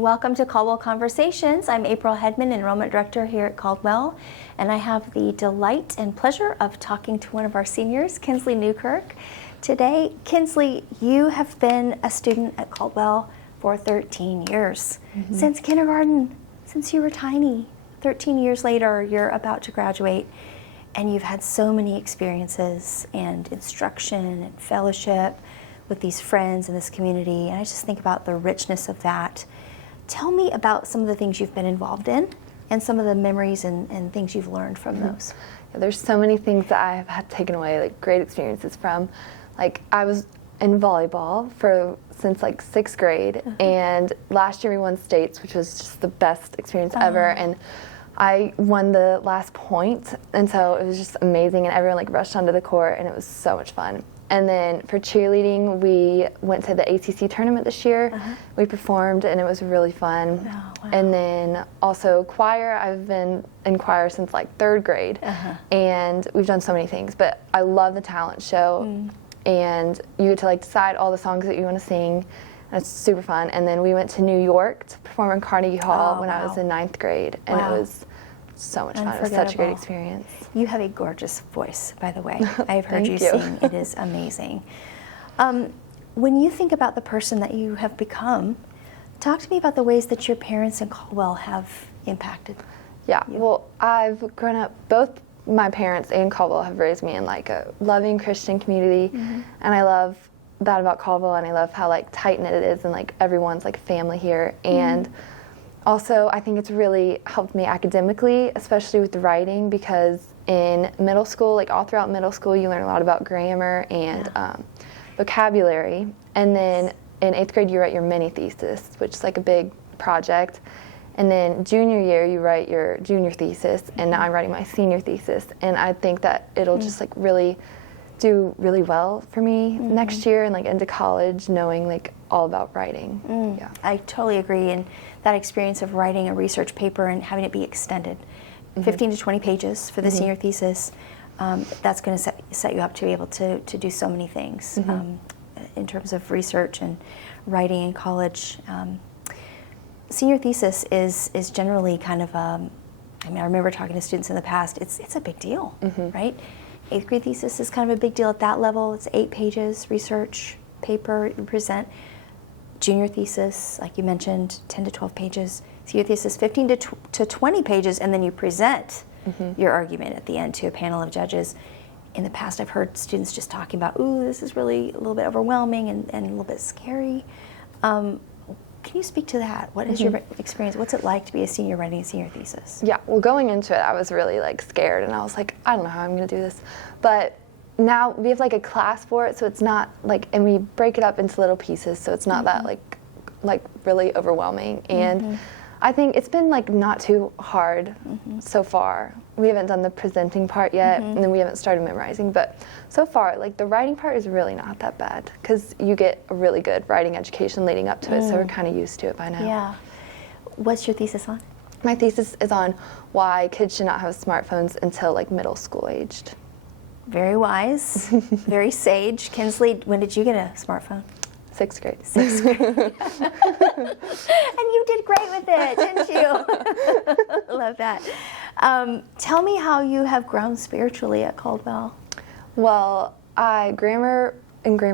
Welcome to Caldwell Conversations. I'm April Hedman, Enrollment Director here at Caldwell, and I have the delight and pleasure of talking to one of our seniors, Kinsleigh Newkirk. Today, Kinsleigh, you have been a student at Caldwell for 13 years, since kindergarten, since you were tiny. 13 years later, you're about to graduate, and you've had so many experiences and instruction and fellowship with these friends in this community, and I just think about the richness of that. Tell me about some of the things you've been involved in and some of the memories and things you've learned from those. Yeah, there's so many things that I have had taken away, like great experiences from. Like I was in volleyball since like 6th grade, and last year we won states, which was just the best experience ever. And I won the last point, and so it was just amazing, and everyone like rushed onto the court, and it was so much fun. And then for cheerleading, we went to the ACC tournament this year. We performed, and it was really fun. Oh, wow. And then also choir, I've been in choir since like 3rd grade, and we've done so many things. But I love the talent show, and you get to like decide all the songs that you want to sing, and it's super fun. And then we went to New York to perform in Carnegie Hall when I was in 9th grade, and it was so much fun. It was such a great experience. You have a gorgeous voice, by the way. I've heard you sing. It is amazing. When you think about the person that you have become, talk to me about the ways that your parents and Caldwell have impacted you. Well, I've grown up, both my parents and Caldwell have raised me in like a loving Christian community, and I love that about Caldwell, and I love how like tight-knit it is, and like everyone's like family here. And also, I think it's really helped me academically, especially with the writing, because in middle school, like all throughout middle school, you learn a lot about grammar and vocabulary. And then in 8th grade, you write your mini thesis, which is like a big project. And then junior year, you write your junior thesis, and now I'm writing my senior thesis. And I think that it'll just like really do really well for me next year and like into college, knowing like all about writing. I totally agree. And that experience of writing a research paper and having it be extended, 15 to 20 pages for the senior thesis, that's going to set you up to be able to do so many things in terms of research and writing in college. Senior thesis is generally kind of, I remember talking to students in the past, it's a big deal, right? 8th grade thesis is kind of a big deal at that level. It's 8 pages, research paper you present. Junior thesis, like you mentioned, 10 to 12 pages. Senior thesis, 15 to 20 pages, and then you present your argument at the end to a panel of judges. In the past, I've heard students just talking about, ooh, this is really a little bit overwhelming and a little bit scary. Can you speak to that? What is your experience? What's it like to be a senior writing a senior thesis? Yeah, well, going into it, I was really like scared, and I was like, I don't know how I'm going to do this. But now we have like a class for it, so it's not like, and we break it up into little pieces, so it's not that like really overwhelming. And I think it's been like not too hard so far. We haven't done the presenting part yet, and then we haven't started memorizing, but so far like the writing part is really not that bad, because you get a really good writing education leading up to it, so we're kind of used to it by now. Yeah. What's your thesis on? My thesis is on why kids should not have smartphones until like middle school aged. Very wise, very sage. Kinsleigh, when did you get a smartphone? 6th grade. 6th grade. And you did great with it, didn't you? Love that. Tell me how you have grown spiritually at Caldwell. Well, in grammar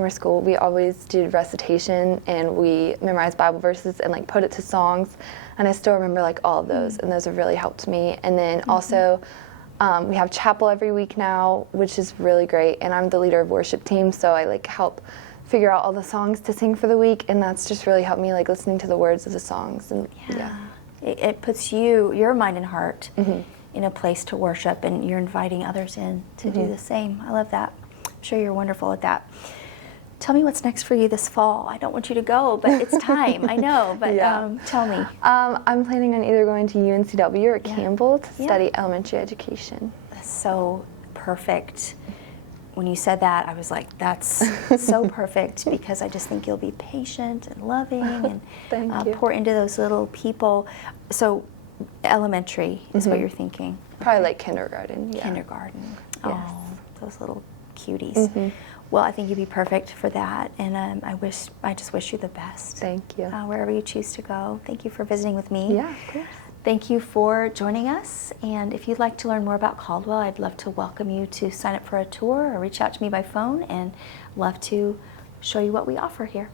school, we always did recitation, and we memorized Bible verses and like put it to songs. And I still remember like all of those, and those have really helped me. And then also, we have chapel every week now, which is really great. And I'm the leader of worship team, so I like help figure out all the songs to sing for the week, and that's just really helped me like listening to the words of the songs. And it puts your mind and heart in a place to worship, and you're inviting others in to do the same. I love that. I'm sure you're wonderful at that. Tell me what's next for you this fall. I don't want you to go, but it's time. I know, but tell me. I'm planning on either going to UNCW or Campbell to study elementary education. That's so perfect. When you said that, I was like, that's so perfect, because I just think you'll be patient and loving and pour into those little people. So elementary is what you're thinking. Probably like kindergarten. Kindergarten. Yes. Oh, those little cuties. Well, I think you'd be perfect for that, and I just wish you the best. Thank you. Wherever you choose to go. Thank you for visiting with me. Yeah, of course. Thank you for joining us, and if you'd like to learn more about Caldwell, I'd love to welcome you to sign up for a tour or reach out to me by phone, and love to show you what we offer here.